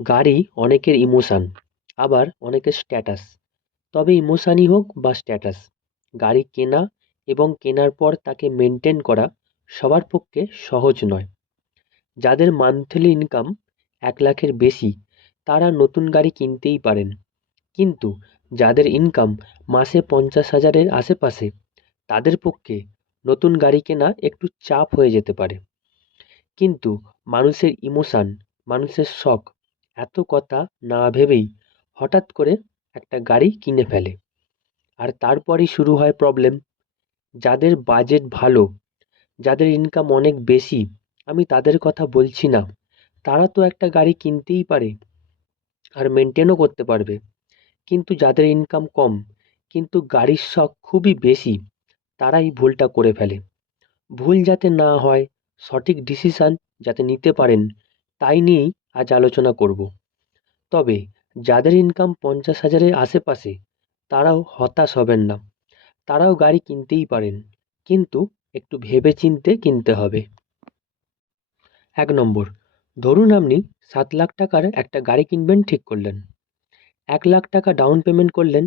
গাড়ি অনেকের ইমোশন, আবার অনেকের স্ট্যাটাস। তবে ইমোশনই হোক বা স্ট্যাটাস, গাড়ি কেনা এবং কেনার পর তাকে মেনটেন করা সবার পক্ষে সহজ নয়। যাদের মান্থলি ইনকাম 1 লাখের বেশি তারা নতুন গাড়ি কিনতেই পারেন, কিন্তু যাদের ইনকাম মাসে 50,000-এর আশেপাশে তাদের পক্ষে নতুন গাড়ি কেনা একটু চাপ হয়ে যেতে পারে। কিন্তু মানুষের ইমোশন, মানুষের শখ, এত কথা না ভেবেই হঠাৎ করে একটা গাড়ি কিনে ফেলে। আর তারপরই শুরু হয় প্রবলেম। যাদের বাজেট ভালো, যাদের ইনকাম অনেক বেশি, আমি তাদের কথা বলছি না, তারা তো একটা গাড়ি কিনতেই পারে আর মেনটেনও করতে পারবে। কিন্তু যাদের ইনকাম কম কিন্তু গাড়ির শখ খুবই বেশি, তারাই ভুলটা করে ফেলে। ভুল যাতে না হয়, সঠিক ডিসিশন যাতে নিতে পারেন, তাই নিয়েই আজ আলোচনা করব। তবে যাদের ইনকাম 50,000-এর আশেপাশে তারাও হতাশ হবেন না, তারাও গাড়ি কিনতেই পারেন, কিন্তু একটু ভেবেচিন্তে কিনতে হবে। 1 নম্বর, ধরুন আপনি 7 লাখ টাকার একটা গাড়ি কিনবেন ঠিক করলেন। 1 লাখ টাকা ডাউন পেমেন্ট করলেন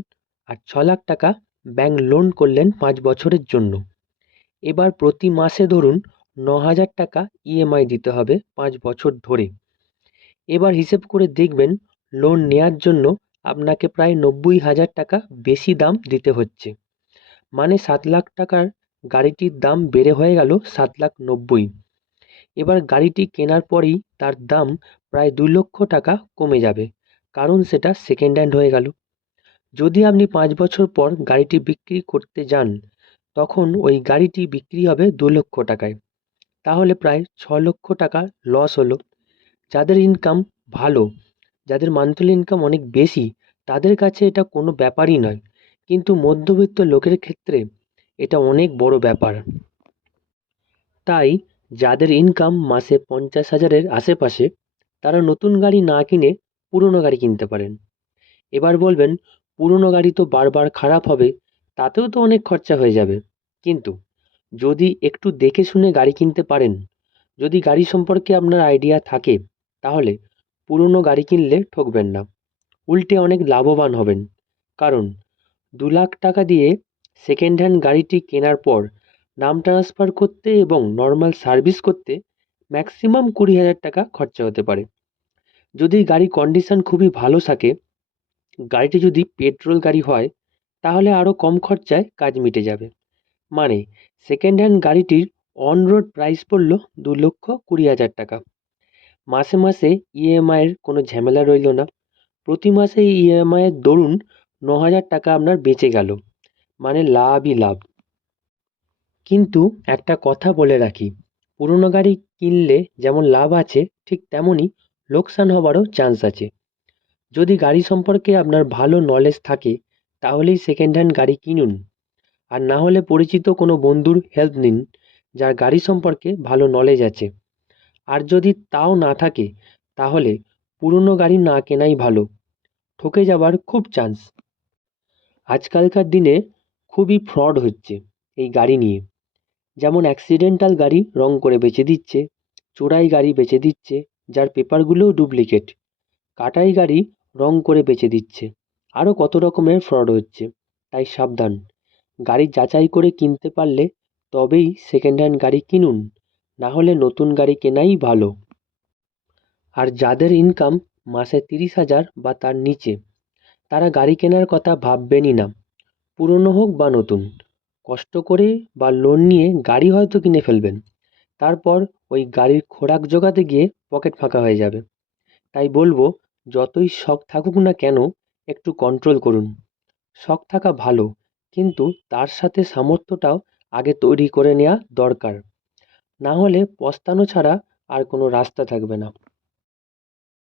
আর 6 লাখ টাকা ব্যাংক লোন করলেন 5 বছরের জন্য। এবার প্রতি মাসে ধরুন 9,000 টাকা ইএমআই দিতে হবে 5 বছর ধরে। এবার হিসেব করে দেখবেন লোন নেয়ার জন্য আপনাকে প্রায় 90,000 টাকা বেশি দাম দিতে হচ্ছে। মানে 7 লাখ টাকার গাড়িটির দাম বেড়ে হয়ে গেল 7,90,000। এবার গাড়িটি কেনার পরেই তার দাম প্রায় 2 লক্ষ টাকা কমে যাবে, কারণ সেটা সেকেন্ড হ্যান্ড হয়ে গেল। যদি আপনি 5 বছর পর গাড়িটি বিক্রি করতে যান, তখন ওই গাড়িটি বিক্রি হবে 2 লক্ষ টাকায়। তাহলে প্রায় 6 লক্ষ টাকা লস হলো। যাদের ইনকাম ভালো, যাদের মান্থলি ইনকাম অনেক বেশি, তাদের কাছে এটা কোনো ব্যাপারই নয়, কিন্তু মধ্যবিত্ত লোকের ক্ষেত্রে এটা অনেক বড় ব্যাপার। তাই যাদের ইনকাম মাসে 50,000-এর আশেপাশে তারা নতুন গাড়ি না কিনে পুরনো গাড়ি কিনতে পারেন। এবার বলবেন, পুরনো গাড়ি তো বারবার খারাপ হবে, তাতেও তো অনেক খরচা হয়ে যাবে। কিন্তু যদি একটু দেখে শুনে গাড়ি কিনতে পারেন, যদি গাড়ি সম্পর্কে আপনার আইডিয়া থাকে, তাহলে পুরনো গাড়ি কিনলে ঠকবেন না, উল্টে অনেক লাভবান হবেন। কারণ 2 লাখ টাকা দিয়ে সেকেন্ড হ্যান্ড গাড়িটি কেনার পর নাম ট্রান্সফার করতে এবং নর্মাল সার্ভিস করতে ম্যাক্সিমাম 20,000 টাকা খরচা হতে পারে। যদি গাড়ি কন্ডিশন খুবই ভালো থাকে, গাড়িটি যদি পেট্রোল গাড়ি হয়, তাহলে আরও কম খরচায় কাজ মিটে যাবে। মানে সেকেন্ড হ্যান্ড গাড়িটির অন রোড প্রাইস পড়ল 2,20,000 টাকা। মাসে মাসে ইএমআইয়ের কোনো ঝামেলা রইল না। প্রতি মাসে ইএমআইয়ের দরুন 9,000 টাকা আপনার বেঁচে গেল। মানে লাভই লাভ। কিন্তু একটা কথা বলে রাখি, পুরনো গাড়ি কিনলে যেমন লাভ আছে, ঠিক তেমনই লোকসান হবারও চান্স আছে। যদি গাড়ি সম্পর্কে আপনার ভালো নলেজ থাকে, তাহলেই সেকেন্ড হ্যান্ড গাড়ি কিনুন। আর না হলে পরিচিত কোনো বন্ধুর হেল্প নিন, যার গাড়ি সম্পর্কে ভালো নলেজ আছে। আর যদি তাও না থাকে, তাহলে পুরনো গাড়ি না কেনাই ভালো, ঠকে যাবার খুব চান্স। আজকালকার দিনে খুবই ফ্রড হচ্ছে এই গাড়ি নিয়ে। যেমন অ্যাক্সিডেন্টাল গাড়ি রং করে বেচে দিচ্ছে, চোরাই গাড়ি বেচে দিচ্ছে যার পেপারগুলোও ডুপ্লিকেট, কাটাই গাড়ি রং করে বেচে দিচ্ছে, আরও কত রকমের ফ্রড হচ্ছে। তাই সাবধান, গাড়ি যাচাই করে কিনতে পারলে তবেই সেকেন্ড হ্যান্ড গাড়ি কিনুন, না হলে নতুন গাড়ি কেনাই ভালো। আর যাদের ইনকাম মাসে 30,000 বা তার নিচে, তারা গাড়ি কেনার কথা ভাববেনই না। পুরনো হোক বা নতুন, কষ্ট করে বা লোন নিয়ে গাড়ি হয়তো কিনে ফেলবেন, তারপর ওই গাড়ির খোরাক জোগাতে গিয়ে পকেট ফাঁকা হয়ে যাবে। তাই বলবো, যতই শখ থাকুক না কেন, একটু কন্ট্রোল করুন। শখ থাকা ভালো, কিন্তু তার সাথে সামর্থ্যটাও আগে তৈরি করে নেওয়া দরকার। না হলে পস্তানো ছাড়া আর কোনো রাস্তা থাকবে না।